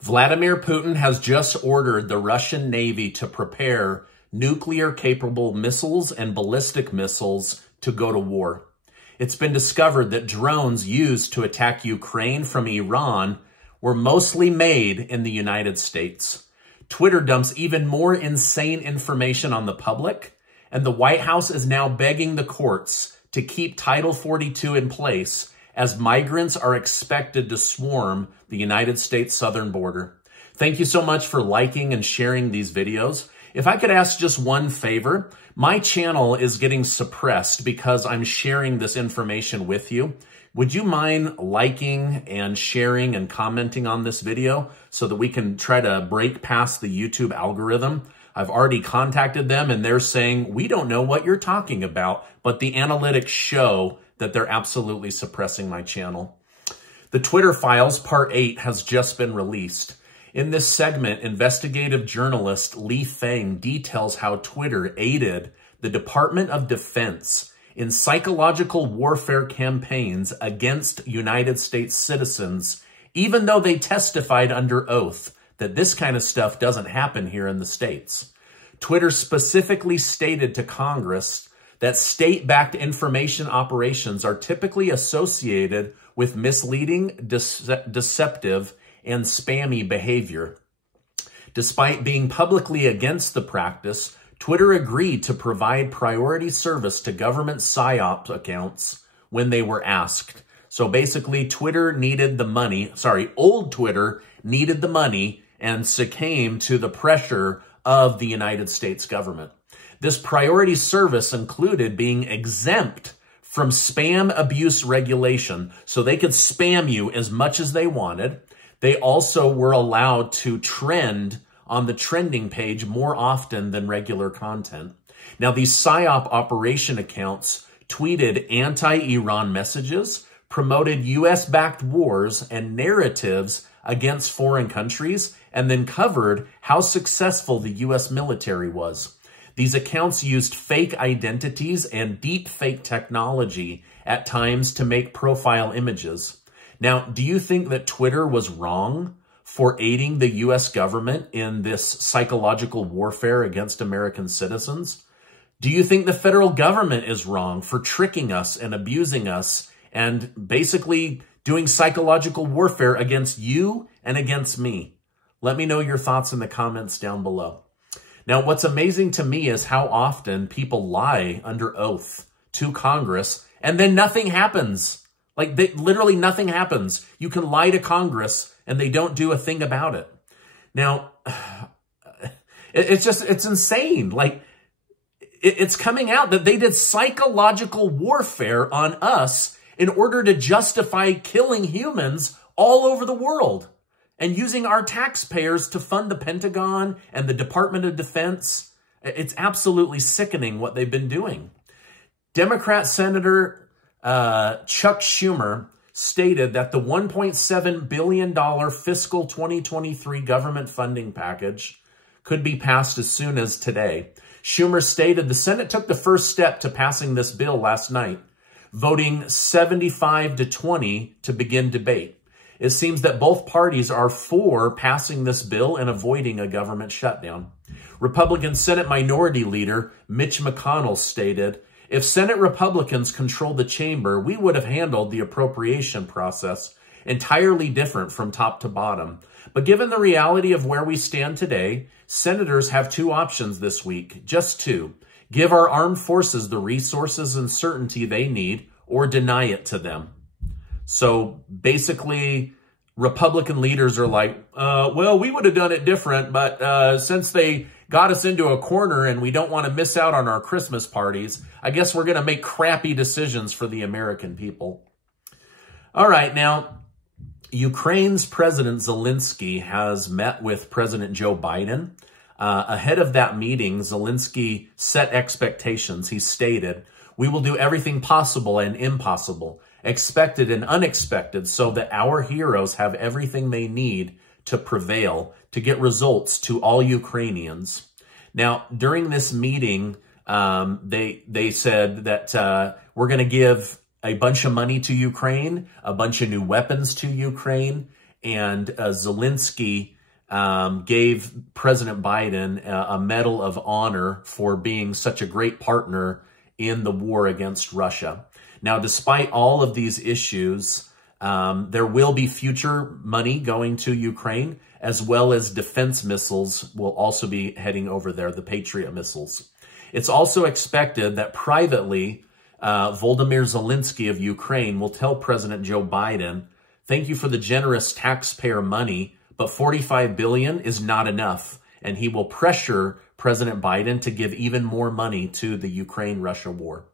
Vladimir Putin has just ordered the Russian Navy to prepare nuclear-capable missiles and ballistic missiles to go to war. It's been discovered that drones used to attack Ukraine from Iran were mostly made in the United States. Twitter dumps even more insane information on the public, and the White House is now begging the courts to keep Title 42 in place as migrants are expected to swarm the United States southern border. Thank you so much for liking and sharing these videos. If I could ask just one favor, my channel is getting suppressed because I'm sharing this information with you. Would you mind liking and sharing and commenting on this video so that we can try to break past the YouTube algorithm? I've already contacted them and they're saying, we don't know what you're talking about, but the analytics show that they're absolutely suppressing my channel. The Twitter Files Part 8 has just been released. In this segment, investigative journalist Lee Fang details how Twitter aided the Department of Defense in psychological warfare campaigns against United States citizens, even though they testified under oath that this kind of stuff doesn't happen here in the States. Twitter specifically stated to Congress that state-backed information operations are typically associated with misleading, deceptive, and spammy behavior. Despite being publicly against the practice, Twitter agreed to provide priority service to government PsyOp accounts when they were asked. So basically, Twitter needed the money, old Twitter needed the money and succumbed to the pressure of the United States government. This priority service included being exempt from spam abuse regulation, so they could spam you as much as they wanted. They also were allowed to trend on the trending page more often than regular content. Now, these PsyOp operation accounts tweeted anti-Iran messages, promoted U.S.-backed wars and narratives against foreign countries, and then covered how successful the U.S. military was. These accounts used fake identities and deep fake technology at times to make profile images. Now, do you think that Twitter was wrong for aiding the U.S. government in this psychological warfare against American citizens? Do you think the federal government is wrong for tricking us and abusing us and basically doing psychological warfare against you and against me? Let me know your thoughts in the comments down below. Now, what's amazing to me is how often people lie under oath to Congress and then nothing happens. Like, literally nothing happens. You can lie to Congress and they don't do a thing about it. Now, it's insane. Like, it's coming out that they did psychological warfare on us in order to justify killing humans all over the world and using our taxpayers to fund the Pentagon and the Department of Defense. It's absolutely sickening what they've been doing. Democrat Senator Chuck Schumer stated that the $1.7 billion fiscal 2023 government funding package could be passed as soon as today. Schumer stated the Senate took the first step to passing this bill last night, voting 75-20 to begin debate. It seems that both parties are for passing this bill and avoiding a government shutdown. Republican Senate Minority Leader Mitch McConnell stated, if Senate Republicans controlled the chamber, we would have handled the appropriation process entirely different from top to bottom. But given the reality of where we stand today, senators have two options this week, just two. Give our armed forces the resources and certainty they need, or deny it to them. So basically, Republican leaders are like, well, we would have done it different, but since they got us into a corner and we don't want to miss out on our Christmas parties, I guess we're going to make crappy decisions for the American people. All right, now, Ukraine's President Zelensky has met with President Joe Biden. Ahead of that meeting, Zelensky set expectations. He stated, we will do everything possible and impossible, expected and unexpected, so that our heroes have everything they need to prevail, to get results to all Ukrainians. Now, during this meeting, they said that we're going to give a bunch of money to Ukraine, a bunch of new weapons to Ukraine, and Zelensky gave President Biden a Medal of Honor for being such a great partner in the war against Russia. Now, despite all of these issues, there will be future money going to Ukraine, as well as defense missiles will also be heading over there, the Patriot missiles. It's also expected that privately, Volodymyr Zelensky of Ukraine will tell President Joe Biden, "Thank you for the generous taxpayer money, but $45 billion is not enough." And he will pressure President Biden to give even more money to the Ukraine-Russia war.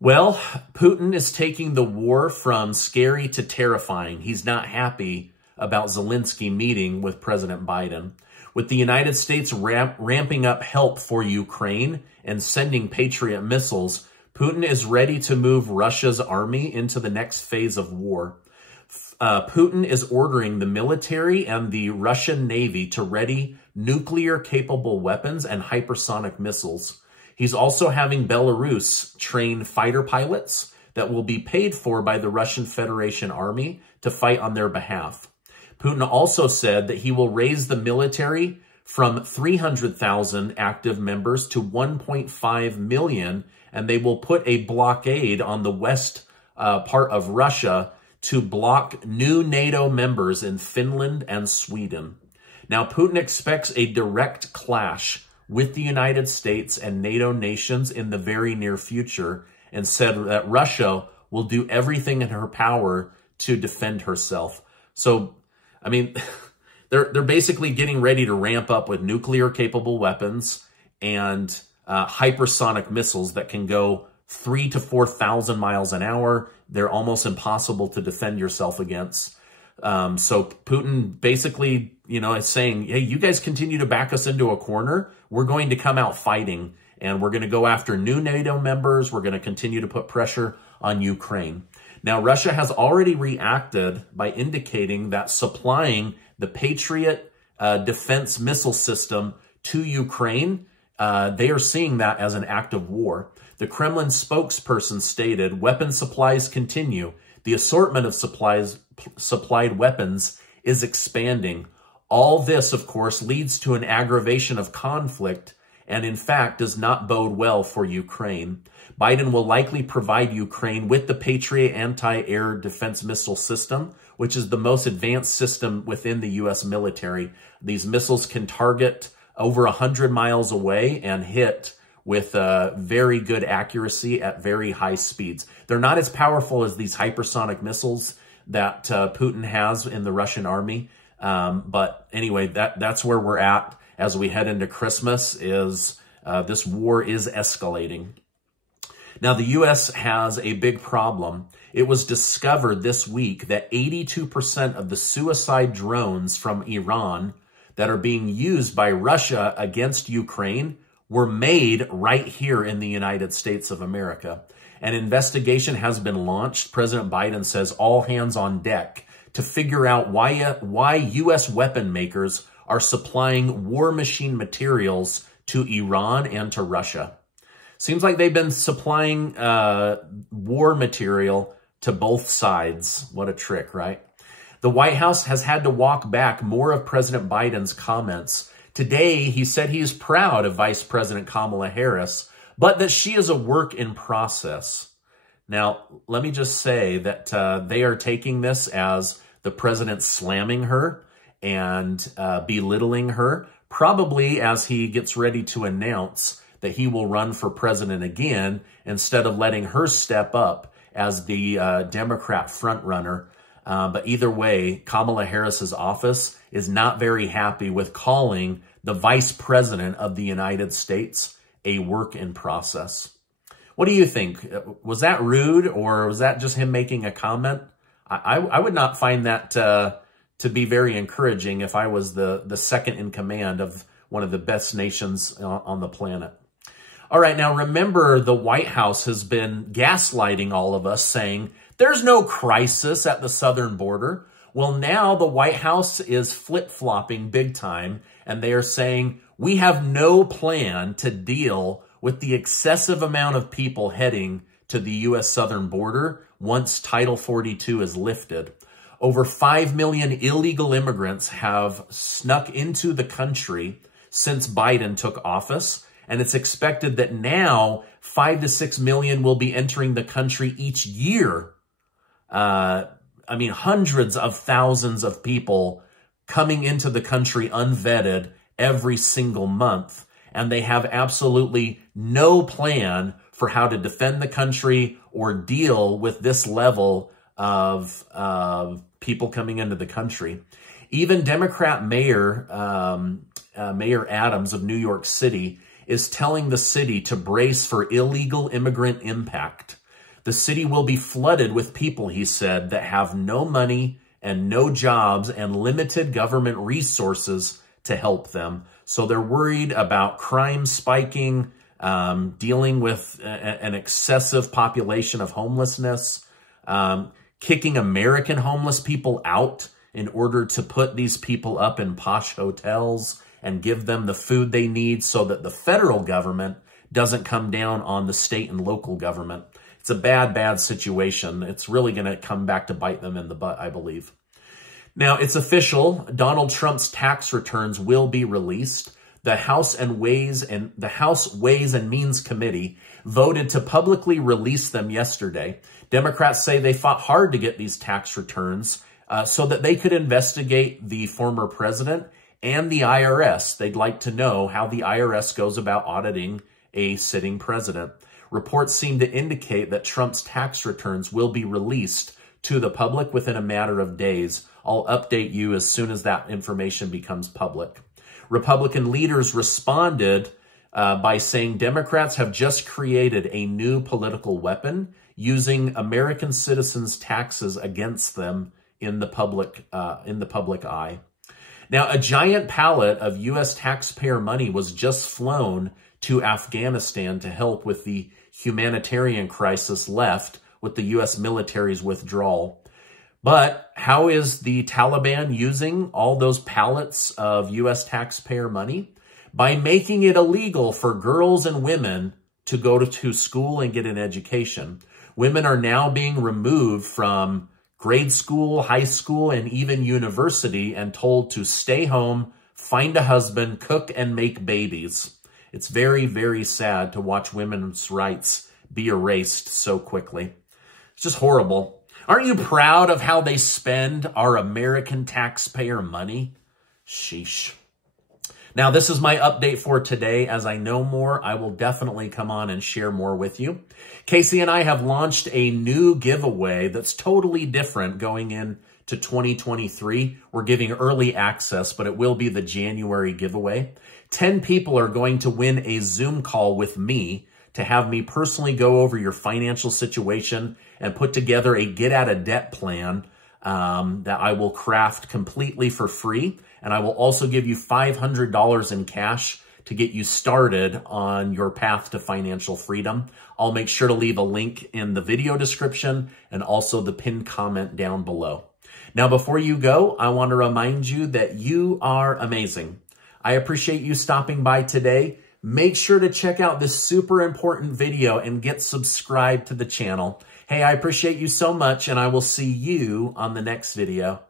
Well, Putin is taking the war from scary to terrifying. He's not happy about Zelensky meeting with President Biden. With the United States ramping up help for Ukraine and sending Patriot missiles, Putin is ready to move Russia's army into the next phase of war. Putin is ordering the military and the Russian Navy to ready nuclear-capable weapons and hypersonic missiles. He's also having Belarus train fighter pilots that will be paid for by the Russian Federation Army to fight on their behalf. Putin also said that he will raise the military from 300,000 active members to 1.5 million, and they will put a blockade on the west part of Russia to block new NATO members in Finland and Sweden. Now, Putin expects a direct clash with the United States and NATO nations in the very near future, and said that Russia will do everything in her power to defend herself. So, I mean, they're basically getting ready to ramp up with nuclear-capable weapons and hypersonic missiles that can go 3,000 to 4,000 miles an hour. They're almost impossible to defend yourself against. So Putin basically, is saying, hey, you guys continue to back us into a corner. We're going to come out fighting, and we're going to go after new NATO members. We're going to continue to put pressure on Ukraine. Now, Russia has already reacted by indicating that supplying the Patriot defense missile system to Ukraine, they are seeing that as an act of war. The Kremlin spokesperson stated, "Weapon supplies continue. The assortment of supplied weapons is expanding. All this, of course, leads to an aggravation of conflict and, in fact, does not bode well for Ukraine. Biden will likely provide Ukraine with the Patriot anti-air defense missile system, which is the most advanced system within the U.S. military. These missiles can target over 100 miles away and hit with very good accuracy at very high speeds. They're not as powerful as these hypersonic missiles that Putin has in the Russian army. But anyway, that's where we're at as we head into Christmas. This war is escalating. Now, the U.S. has a big problem. It was discovered this week that 82% of the suicide drones from Iran that are being used by Russia against Ukraine were made right here in the United States of America. An investigation has been launched. President Biden says all hands on deck to figure out why U.S. weapon makers are supplying war machine materials to Iran and to Russia. Seems like they've been supplying war material to both sides. What a trick, right? The White House has had to walk back more of President Biden's comments. Today, he said he is proud of Vice President Kamala Harris, but that she is a work in process. Now, let me just say that they are taking this as the president slamming her and belittling her, probably as he gets ready to announce that he will run for president again instead of letting her step up as the Democrat frontrunner. But either way, Kamala Harris's office is not very happy with calling the vice president of the United States a work in process. What do you think? Was that rude, or was that just him making a comment? I would not find that to be very encouraging if I was the second in command of one of the best nations on the planet. All right, now remember, the White House has been gaslighting all of us, saying there's no crisis at the southern border. Well, now the White House is flip-flopping big time, and they are saying we have no plan to deal with the excessive amount of people heading to the U.S. southern border once Title 42 is lifted. Over 5 million illegal immigrants have snuck into the country since Biden took office, and it's expected that now 5 to 6 million will be entering the country each year. I mean, hundreds of thousands of people coming into the country unvetted every single month, and they have absolutely no plan for how to defend the country or deal with this level of people coming into the country. Even Democrat Mayor Adams of New York City is telling the city to brace for illegal immigrant impact. The city will be flooded with people, he said, that have no money and no jobs and limited government resources to help them. So they're worried about crime spiking, dealing with an excessive population of homelessness, kicking American homeless people out in order to put these people up in posh hotels and give them the food they need so that the federal government doesn't come down on the state and local government. It's a bad, bad situation. It's really going to come back to bite them in the butt, I believe. Now, it's official. Donald Trump's tax returns will be released. The House Ways and Means Committee voted to publicly release them yesterday. Democrats say they fought hard to get these tax returns so that they could investigate the former president and the IRS. They'd like to know how the IRS goes about auditing a sitting president. Reports seem to indicate that Trump's tax returns will be released to the public within a matter of days. I'll update you as soon as that information becomes public. Republican leaders responded by saying Democrats have just created a new political weapon using American citizens' taxes against them in the public eye. Now, a giant pallet of U.S. taxpayer money was just flown to Afghanistan to help with the humanitarian crisis left with the U.S. military's withdrawal. But how is the Taliban using all those pallets of U.S. taxpayer money? By making it illegal for girls and women to go to school and get an education. Women are now being removed from grade school, high school, and even university and told to stay home, find a husband, cook, and make babies. It's very, very sad to watch women's rights be erased so quickly. It's just horrible. Aren't you proud of how they spend our American taxpayer money? Sheesh. Now, this is my update for today. As I know more, I will definitely come on and share more with you. Casey and I have launched a new giveaway that's totally different going into 2023. We're giving early access, but it will be the January giveaway. 10 people are going to win a Zoom call with me to have me personally go over your financial situation and put together a get-out-of-debt plan that I will craft completely for free. And I will also give you $500 in cash to get you started on your path to financial freedom. I'll make sure to leave a link in the video description and also the pinned comment down below. Now, before you go, I want to remind you that you are amazing. I appreciate you stopping by today. Make sure to check out this super important video and get subscribed to the channel. Hey, I appreciate you so much, and I will see you on the next video.